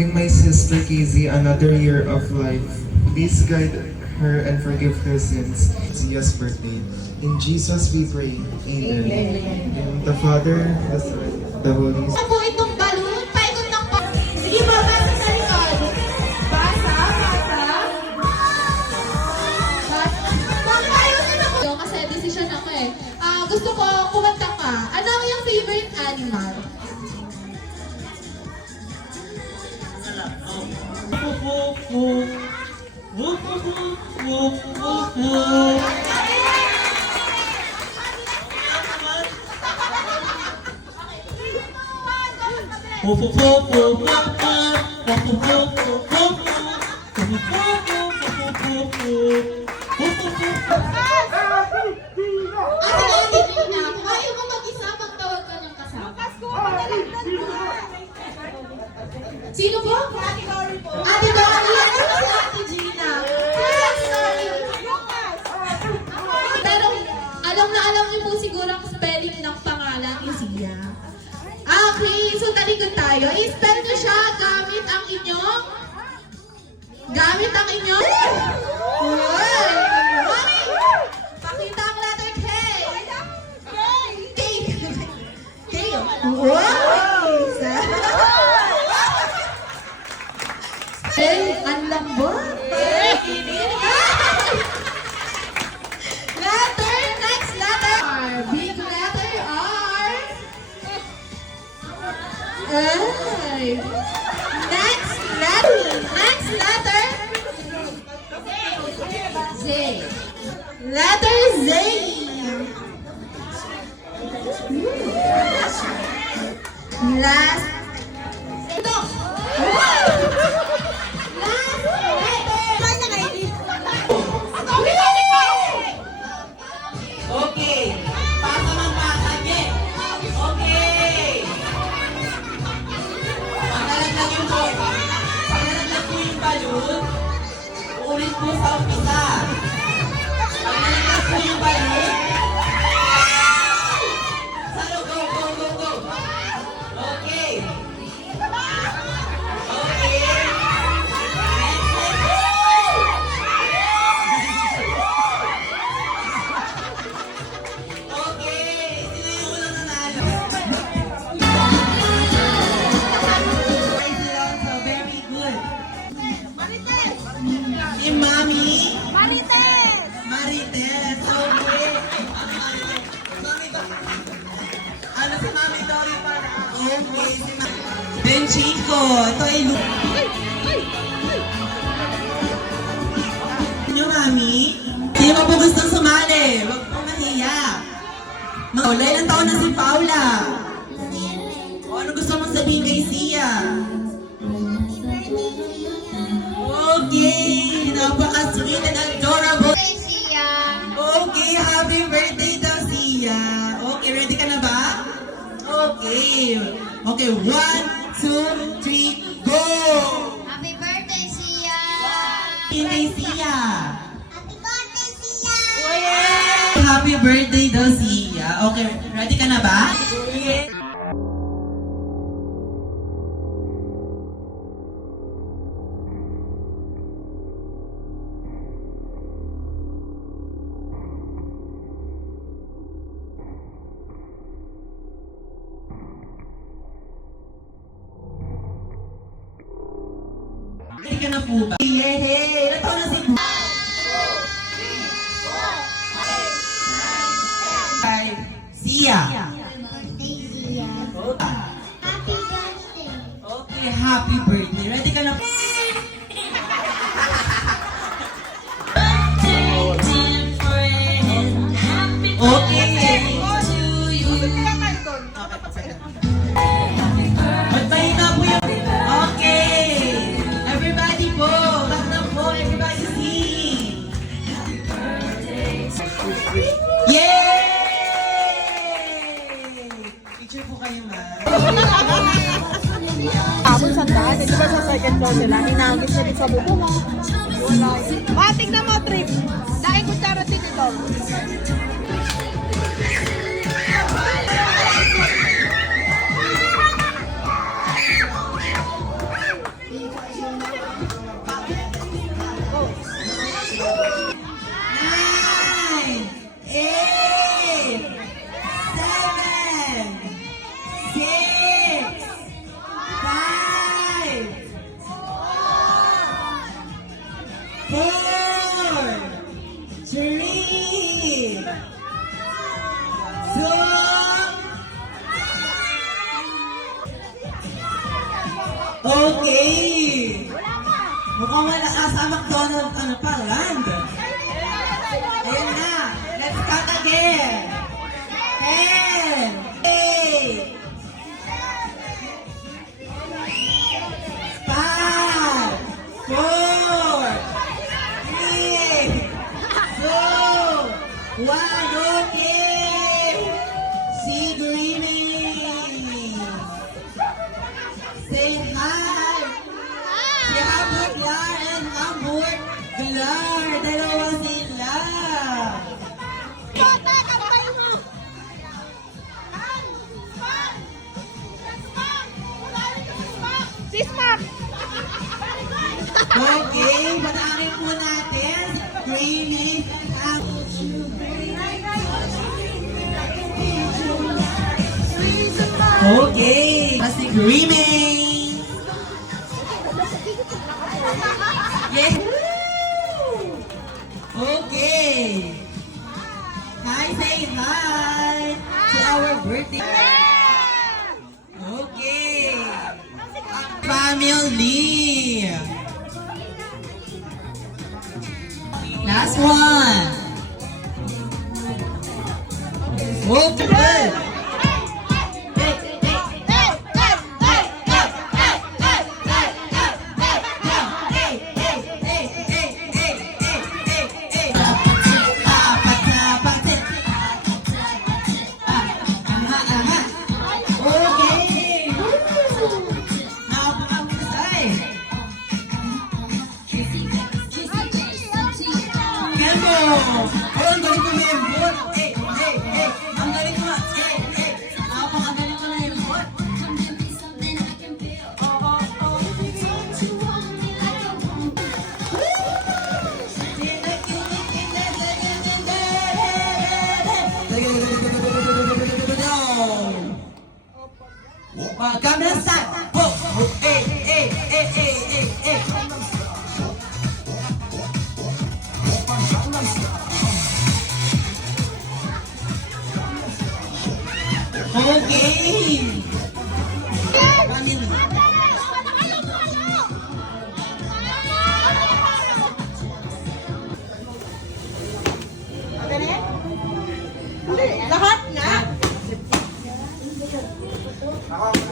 giving my sister Casey another year of life. Please guide her and forgive her sins. Zia's birthday. In Jesus we pray. Amen. In the Father, the Son, the Holy Spirit. Ako itong balloon, paikot ng pa. Sige, babasa sa likod. Basa. Magpayusin ako. Kasi decision ako eh. Gusto ko kumanta ka. Ano ang iyong favorite animal? Kung ayaw mo mag-isa, magtawag ka ng kasama. Sino po? Ate Dory po. Ate Dory, yan po si Ate Gina. Pero alam na alam niyo po siguro ang spelling ng pangalan ni Zia. Okay, so talikod tayo. I-spell niyo siya gamit ang inyong Mami! Pakita ang letter K. K. K. Wow! Ang lambot. Next letter R. Big letter R. Ay. Next letter Z. Letter Z. Last. Ito. Okay. Pasa man pasa, yeah. Okay. Paglalaglag po yung balloon. Ulit po sa umpisa. Paglalaglag po yung balloon. Salo, go. Okay. Marites! Okay! Ano si Mami Dory pala? Okay, si Mami. Benchiko! Ito ay Nyo, Mami? Sino pa po gustong sumali? Huwag po mahiya. Ilang taon na si Paula? O ano gusto mong sabihin kay Sia? Okay! Napaka-sweet and adorable! Okay, happy birthday daw, Sia. Okay, ready ka na ba? Okay. Okay, 1, 2, 3, go! Happy birthday, Sia! Kay Sia. Happy birthday, Sia! Happy birthday daw, Sia. Okay, ready ka na ba? Ready ka na po ba? Yay! Ilan taon na si Sia. Okay, happy birthday. Ready ka na po? Okay. Magpahina po yun. Okay. Everybody po. Lakdan po. Everybody sing. Yay! Picture po kayo, ma'am. Tapos sa daan, di ba sa second floor sila, hinagis na rin sa buko mo. Wala. Tingnan mo, trip. Dahil kutsara din ito. Cherie! So, okay! Mukhang wala sa McDonald's ano pa, land. Ayun na. Let's start again. 10, 8, 5, 4, 3, 2, 1. Okay. See dreaming. Say hi. Si Hamburg Glar and Hamburg Glar. Dalawa sila. Sismak! Okay, batangin po natin. Dreaming and okay, kasi dreaming. Yes. Okay. Hi, say hi to our birthday. Okay. Family. Last one. Okay. Gangnam Style. Oh, oh, hey, hey, hey, hey, hey, hey. Okay. Family. Lahat nga! Ako,